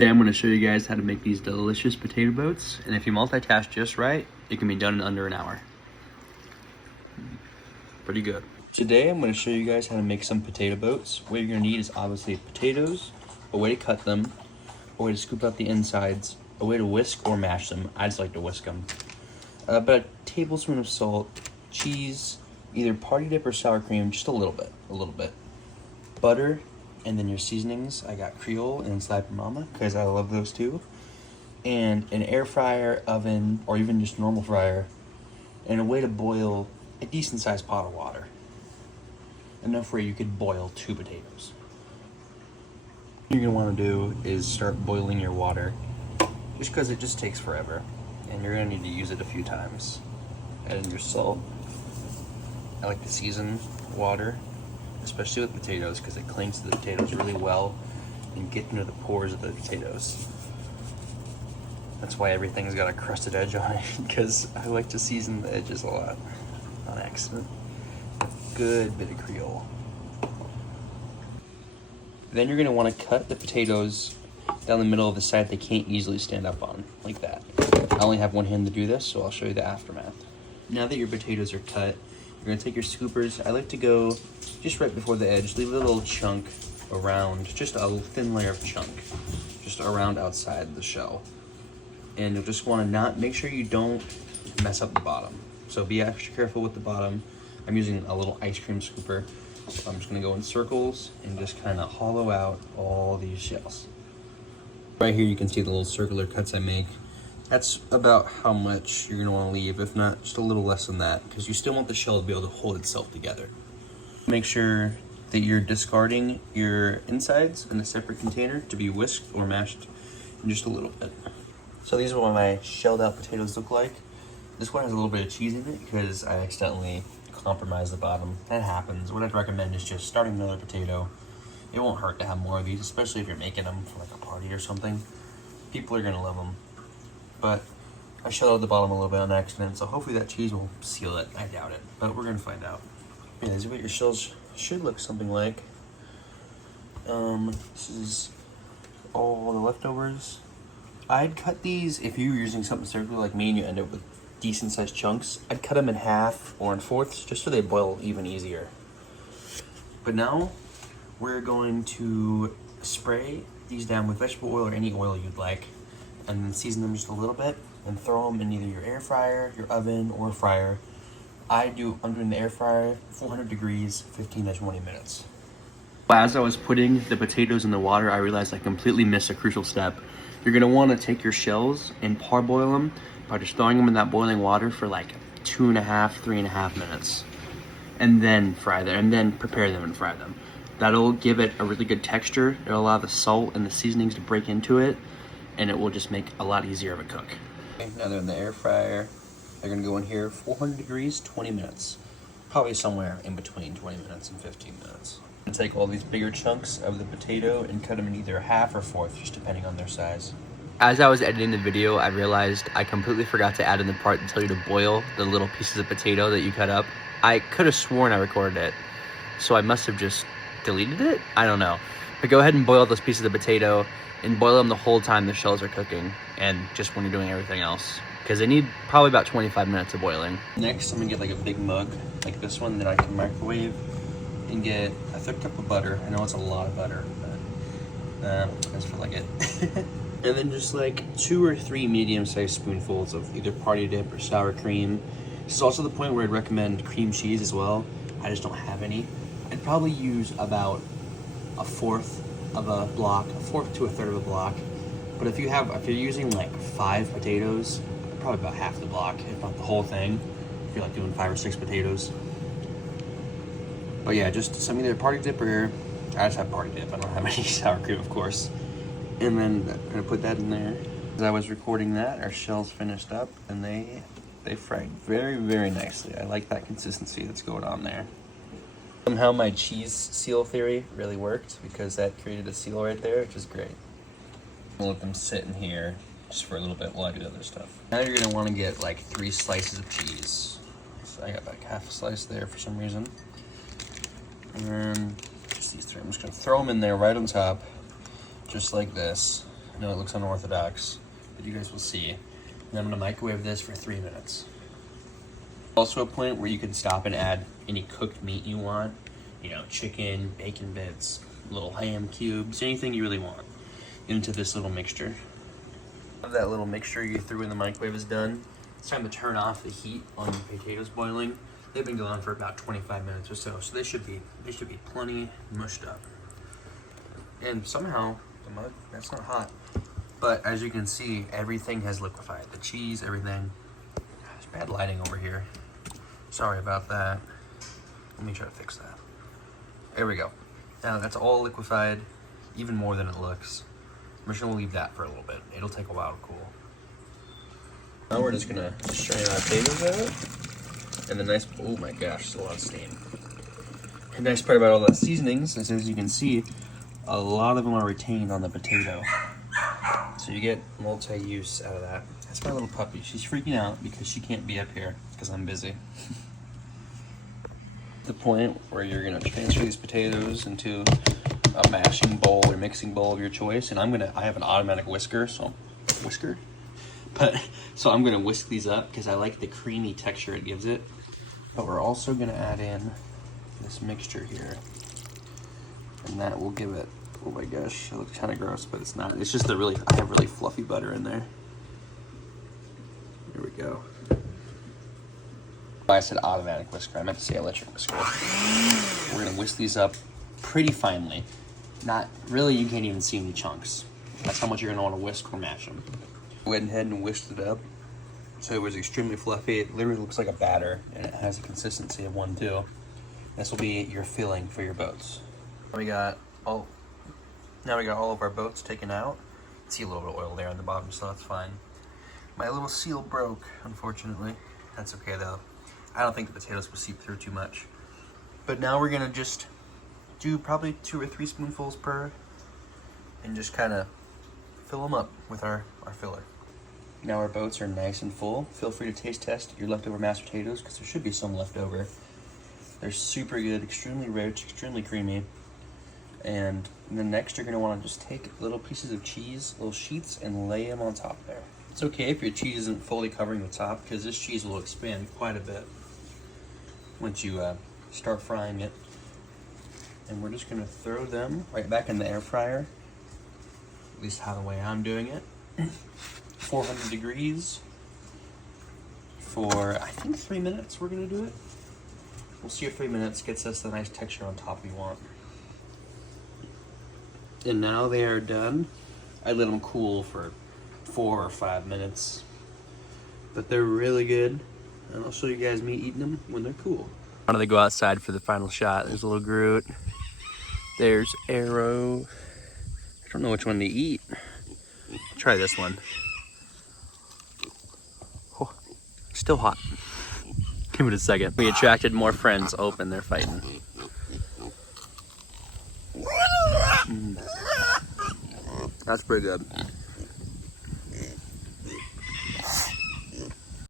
Today I'm going to show you guys how to make these delicious potato boats, and if you multitask just right, it can be done in under an hour. Pretty good. Today I'm going to show you guys how to make some potato boats. What you're going to need is obviously potatoes, a way to cut them, a way to scoop out the insides, a way to whisk or mash them. I just like to whisk them. About a tablespoon of salt, cheese, either party dip or sour cream, just a little bit. Butter, and then your seasonings. I got Creole and Slap Mama because I love those too. And an air fryer, oven, or even just normal fryer, and a way to boil a decent sized pot of water. Enough where you could boil 2 potatoes. What you're gonna wanna do is start boiling your water, just because it just takes forever. And you're gonna need to use it a few times. Add in your salt. I like to season water, especially with potatoes, because it clings to the potatoes really well and get into the pores of the potatoes. That's why everything's got a crusted edge on it, because I like to season the edges a lot on accident. A good bit of Creole. Then you're gonna want to cut the potatoes down the middle of the side they can't easily stand up on, like that. I only have one hand to do this, so I'll show you the aftermath. Now that your potatoes are cut, you're gonna take your scoopers. I like to go just right before the edge, leave a little chunk around, just a thin layer of chunk, just around outside the shell. And you'll just wanna make sure you don't mess up the bottom. So be extra careful with the bottom. I'm using a little ice cream scooper. So I'm just gonna go in circles and just kinda hollow out all these shells. Right here you can see the little circular cuts I make. That's about how much you're gonna wanna leave, if not just a little less than that, because you still want the shell to be able to hold itself together. Make sure that you're discarding your insides in a separate container to be whisked or mashed in just a little bit. So these are what my shelled out potatoes look like. This one has a little bit of cheese in it because I accidentally compromised the bottom. That happens. What I'd recommend is just starting another potato. It won't hurt to have more of these, especially if you're making them for like a party or something. People are gonna love them. But I shelled out the bottom a little bit on accident, so hopefully that cheese will seal it. I doubt it, but we're gonna find out. Yeah, this is what your shells should look something like. This is all the leftovers. I'd cut these, if you were using something circular like me and you end up with decent sized chunks, I'd cut them in half or in fourths just so they boil even easier. But now we're going to spray these down with vegetable oil or any oil you'd like, and then season them just a little bit and throw them in either your air fryer, your oven, or fryer. I'm doing the air fryer, 400 degrees, 15 to 20 minutes. As I was putting the potatoes in the water, I realized I completely missed a crucial step. You're gonna wanna take your shells and parboil them by just throwing them in that boiling water for like 2.5, 3.5 minutes. And then fry them, and then prepare them and fry them. That'll give it a really good texture. It'll allow the salt and the seasonings to break into it, and it will just make a lot easier of a cook. Okay, now they're in the air fryer. They're gonna go in here 400 degrees, 20 minutes. Probably somewhere in between 20 minutes and 15 minutes. I'm gonna take all these bigger chunks of the potato and cut them in either a half or fourth, just depending on their size. As I was editing the video, I realized I completely forgot to add in the part to tell you to boil the little pieces of potato that you cut up. I could have sworn I recorded it, so I must have just deleted it? I don't know. But go ahead and boil those pieces of potato and boil them the whole time the shells are cooking and just when you're doing everything else, because they need probably about 25 minutes of boiling. Next, I'm gonna get like a big mug like this one that I can microwave and get a third cup of butter. I know it's a lot of butter, but I just feel like it. And then just like 2 or 3 medium-sized spoonfuls of either party dip or sour cream. This is also the point where I'd recommend cream cheese as well. I just don't have any. I'd probably use about a fourth of a block, a fourth to a third of a block. But if you're using like 5 potatoes, probably about half the block, if not the whole thing. If you're like doing 5 or 6 potatoes. But yeah, just some either party dip or, I just have party dip. I don't have any sour cream, of course. And then I'm gonna put that in there. As I was recording that, our shells finished up and they fried very, very nicely. I like that consistency that's going on there. Somehow my cheese seal theory really worked because that created a seal right there, which is great. I'll let them sit in here just for a little bit while I do other stuff. Now you're gonna wanna get like 3 slices of cheese. So I got like half a slice there for some reason. And just these 3, I'm just gonna throw them in there right on top, just like this. No, it looks unorthodox, but you guys will see. And I'm gonna microwave this for 3 minutes. Also a point where you can stop and add any cooked meat you want. You know, chicken, bacon bits, little ham cubes, anything you really want into this little mixture. That little mixture you threw in the microwave is done. It's time to turn off the heat on the potatoes boiling. They've been going for about 25 minutes or so they should be plenty mushed up. And somehow the mug, that's not hot. But as you can see, everything has liquefied. The cheese, everything. There's bad lighting over here. Sorry about that. Let me try to fix that. There we go. Now that's all liquefied, even more than it looks. We're just gonna leave that for a little bit. It'll take a while to cool. Now we're just gonna strain our potatoes out. And the nice, oh my gosh, it's a lot of steam. The nice part about all the seasonings is, as you can see, a lot of them are retained on the potato. So you get multi-use out of that. That's my little puppy. She's freaking out because she can't be up here because I'm busy. The point where you're gonna transfer these potatoes into a mashing bowl or mixing bowl of your choice, and I have an automatic whisker, so I'm gonna whisk these up because I like the creamy texture it gives it. But we're also gonna add in this mixture here, and that will give it, oh my gosh, it looks kind of gross, but it's not. It's just I have really fluffy butter in there. Here we go. I said automatic whisker, I meant to say electric whisker. We're gonna whisk these up pretty finely. Not really, you can't even see any chunks. That's how much you're gonna wanna whisk or mash them. Went ahead and whisked it up. So it was extremely fluffy. It literally looks like a batter, and it has a consistency of one too. This will be your filling for your boats. Now we got all of our boats taken out. See a little bit of oil there on the bottom, so that's fine. My little seal broke, unfortunately. That's okay though. I don't think the potatoes will seep through too much. But now we're gonna just do probably 2 or 3 spoonfuls per, and just kind of fill them up with our filler. Now our boats are nice and full. Feel free to taste test your leftover mashed potatoes because there should be some left over. They're super good, extremely rich, extremely creamy. And then next you're gonna wanna just take little pieces of cheese, little sheets, and lay them on top there. It's okay if your cheese isn't fully covering the top because this cheese will expand quite a bit once you start frying it. And we're just gonna throw them right back in the air fryer, at least how the way I'm doing it. 400 degrees for, I think 3 minutes we're gonna do it. We'll see if 3 minutes gets us the nice texture on top we want. And now they are done. I let them cool for 4 or 5 minutes, but they're really good. And I'll show you guys me eating them when they're cool. Why don't they go outside for the final shot? There's a little Groot. There's Arrow. I don't know which one to eat. Try this one. Oh, still hot. Give it a second. We attracted more friends. Open, they're fighting. That's pretty good.